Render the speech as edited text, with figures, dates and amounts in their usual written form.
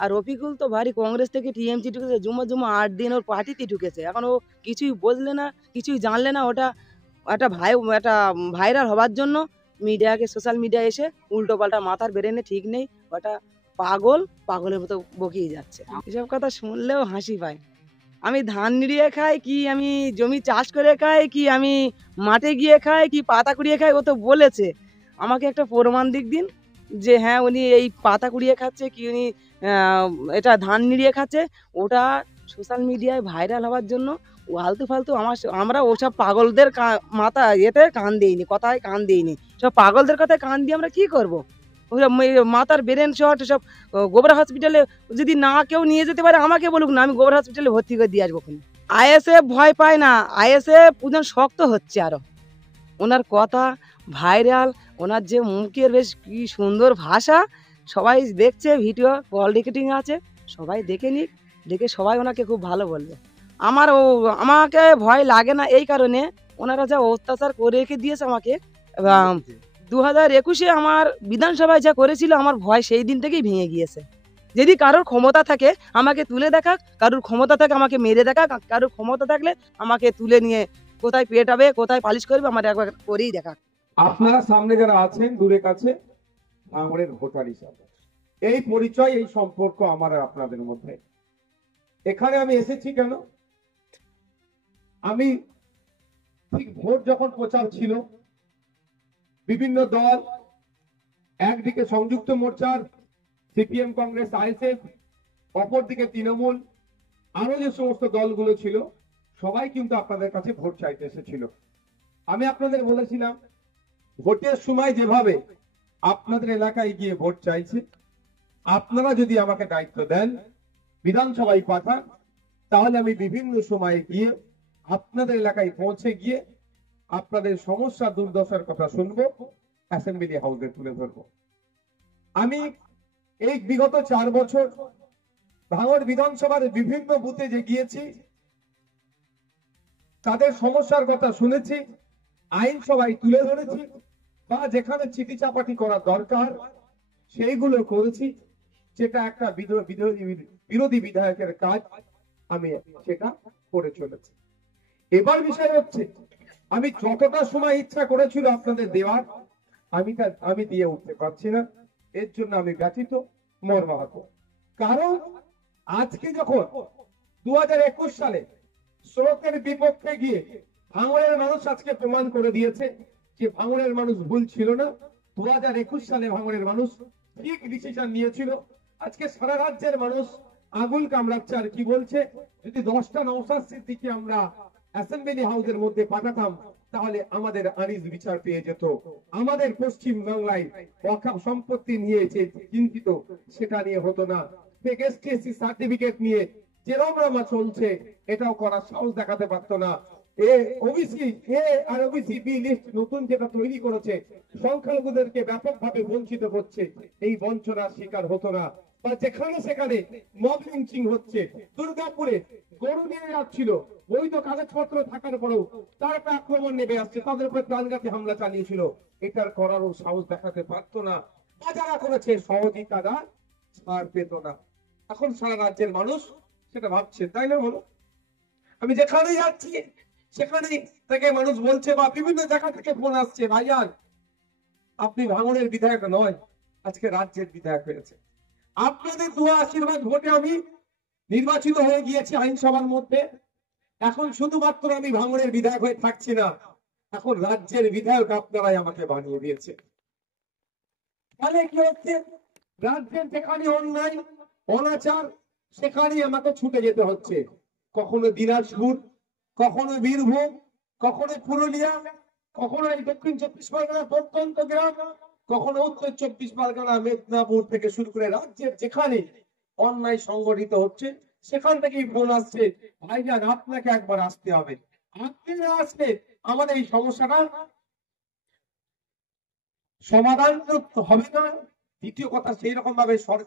আর রফিকুল তো ভারী কংগ্রেস থেকে টিএমসি ঢুকেছে, জুম্মা জুম্মা 8 দিন ওর পার্টিতে ঢুকেছে, এখন ও কিছুই বুঝলে না, কিছুই জানলে না। ওটা একটা ভাইরাল হওয়ার জন্য মিডিয়াকে, সোশ্যাল মিডিয়া এসে উল্টো পাল্টা, মাথার ব্রেনে ঠিক নেই, ওটা পাগলের মতো বকিয়ে যাচ্ছে। এসব কথা শুনলেও হাসি পায়। আমি ধান নিড়িয়ে খাই, কি আমি জমি চাষ করে খাই, কি আমি মাঠে গিয়ে খাই, কি পাতা কুড়িয়ে খাই, ও তো বলেছে। আমাকে একটা প্রমাণ দিন যে হ্যাঁ উনি এই পাতা কুড়িয়ে খাচ্ছে, কি উনি আহ, এটা ধান নিড়িয়ে খাচ্ছে। ওটা সোশ্যাল মিডিয়ায় ভাইরাল হওয়ার জন্য ও আলতু ফালতু আমরা ওসব পাগলদের মাথা এতে কান দিইনি, কথায় কান দিইনি। সব পাগলদের কথায় কান দিয়ে আমরা কি করব? ওসব মাথার ব্রেন শট সব। গোবরা হসপিটালে যদি না কেউ নিয়ে যেতে পারে আমাকে বলুক না, আমি গোবরা হসপিটালে ভর্তি করে দিয়ে আসবো। আইএসএফ ভয় পায় না, আইএসএফ পুজন শক্ত হচ্ছে আরো। ওনার কথা ভাইরাল, ওনার যে মুখের বেশ কি সুন্দর ভাষা, সবাই দেখছে, ভিডিও কল রেকর্ডিং আছে, সবাই দেখে নিক, দেখে সবাই ওনাকে খুব ভালো বলবে। আমাকে ভয় লাগে না এই কারণে, ওনারা যা অত্যাচার করে রেখে দিয়েছে আমাকে। 2021-এ আমার বিধানসভায় যা করেছিল, আমার ভয় সেই দিন থেকেই ভেঙে গিয়েছে। যদি কারোর ক্ষমতা থাকে আমাকে তুলে দেখাক, কারোর ক্ষমতা থাকে আমাকে মেরে দেখাক, কারোর ক্ষমতা থাকলে আমাকে তুলে নিয়ে কোথায় পেটাবে, কোথায় পালিশ করবে, আমার একবার করেই দেখাক। আপনারা সামনে যারা আছেন দূরে কাছে, ভাঙড়ের ভোটার হিসাবে এই পরিচয়, এই সম্পর্ক আমার আর আপনাদের মধ্যে। এখানে আমি এসেছি কেন? আমি ঠিক ভোট যখন প্রচার ছিল, বিভিন্ন দল, একদিকে সংযুক্ত মোর্চার সিপিএম, কংগ্রেস, আইএসএফ, অপরদিকে তৃণমূল, আরো যে সমস্ত দলগুলো ছিল, সবাই কিন্তু আপনাদের কাছে ভোট চাইতে এসেছিল। আমি আপনাদের বলেছিলাম, ভোটের সময় যেভাবে আপনাদের এলাকায় গিয়ে ভোট চাইছে, আপনারা যদি আমাকে দায়িত্ব দেন, বিধানসভায় পাঠান, তাহলে আমি বিভিন্ন সময়ে গিয়ে আপনাদের এলাকায় পৌঁছে গিয়ে আপনাদের সমস্যা দুর্দশার কথা শুনবো, অ্যাসেম্বলি হাউসে তুলে ধরবো। আমি এই বিগত 4 বছর ভাঙড় বিধানসভার বিভিন্ন বুথে যে গিয়েছি, তাদের সমস্যার কথা শুনেছি, আইনসভায় তুলে ধরেছি, বা যেখানে চিঠি চাপাটি করা দরকার সেইগুলো করেছি। যেটা একটা বিরোধী বিধায়কের কাজ, আমি সেটা করে চলেছি। এবার বিষয় হচ্ছে, আমি যতটা সময় ইচ্ছা করেছিল আপনাদের দেওয়ার, আমি দিয়ে উঠতে পারছি না। এর জন্য আমি ব্যথিত, মর্মাহত। কারণ আজকে যখন 2021 সালে স্রোতের বিপক্ষে গিয়ে ভাঙড়ের মানুষ আজকে প্রমাণ করে দিয়েছে যে ভাঙড়ের মানুষ ভুল ছিল না। 2021 সালে ভাঙড়ের মানুষ ঠিক ডিসিশন নিয়েছিল। আজকে সারা রাজ্যের মানুষ আগুন কামড়াচ্ছে। আর কি বলছে, যদি 10টা নওশাদ সিদ্দিকী আমরা অ্যাসেম্বলি হাউসের মধ্যে পাঠাতাম, তাহলে আমাদের আনিস বিচার পেয়ে যেত। আমাদের পশ্চিম বাংলায় ওয়াকফ সম্পত্তি নিয়ে যে চিন্তিত, সেটা নিয়ে হতো না। এসটিএসসি সার্টিফিকেট নিয়ে যে রমরমা চলছে, এটাও করার সাহস দেখাতে পারতো না। ওবিসি এ আর ওবিসি বি লিস্ট নতুন যেটা তৈরি করেছে, সংখ্যালঘুদেরকে ব্যাপকভাবে বঞ্চিত করছে, এই বঞ্চনার শিকার হতো না। বা যেখানে সেখানে মব লিঞ্চিং হচ্ছে, দুর্গাপুরে গরু নিয়ে যাচ্ছিল, বৈধ কাগজপত্র থাকার পরেও তার উপর আক্রমণ নেমে আসছে, তাদের উপর প্রাণঘাতী হামলা চালিয়েছিল, এটার করারও সাহস দেখাতে পারতো না। বা যারা করেছে সহজেই তারা ছাড় পেত না। এখন সারা রাজ্যের মানুষ সেটা ভাবছে, তাই না বলো? আমি যেখানে যাচ্ছি সেখানে থেকে মানুষ বলছে, বা বিভিন্ন জায়গা থেকে ফোন আসছে, ভাইজান আপনি ভাঙড়ের বিধায়ক নয়, আজকে রাজ্যের বিধায়ক হয়েছে। আপনাদের দোয়া আশীর্বাদ ভোটে আমি নির্বাচিত হয়ে গিয়েছি আইনসভার মধ্যে। এখন শুধুমাত্র আমি ভাঙড়ের বিধায়ক হয়ে থাকছি না, এখন রাজ্যের বিধায়ক আপনারাই আমাকে বানিয়ে দিয়েছে। তাহলে কি হচ্ছে, রাজ্যের যেখানে অন্যায় অনাচার, সেখানেই আমাকে ছুটে যেতে হচ্ছে। কখনো দিনাজপুর, কখনো বীরভূম, কখনো পুরুলিয়া, কখনো এই দক্ষিণ 24 পরগনা প্রত্যন্ত গ্রাম, কখনো উত্তর 24 পরগনা মেদিনীপুর থেকে শুরু করে রাজ্যের যেখানে অন্যায় সংগঠিত হচ্ছে, সেখান থেকেই ফোন আসছে, ভাইজান আপনাকে একবার আসতে হবে। আপনি না আসলে আমাদের এই সমস্যাটা সমাধান হবে না। দ্বিতীয় কথা, সেই রকম ভাবে সরকার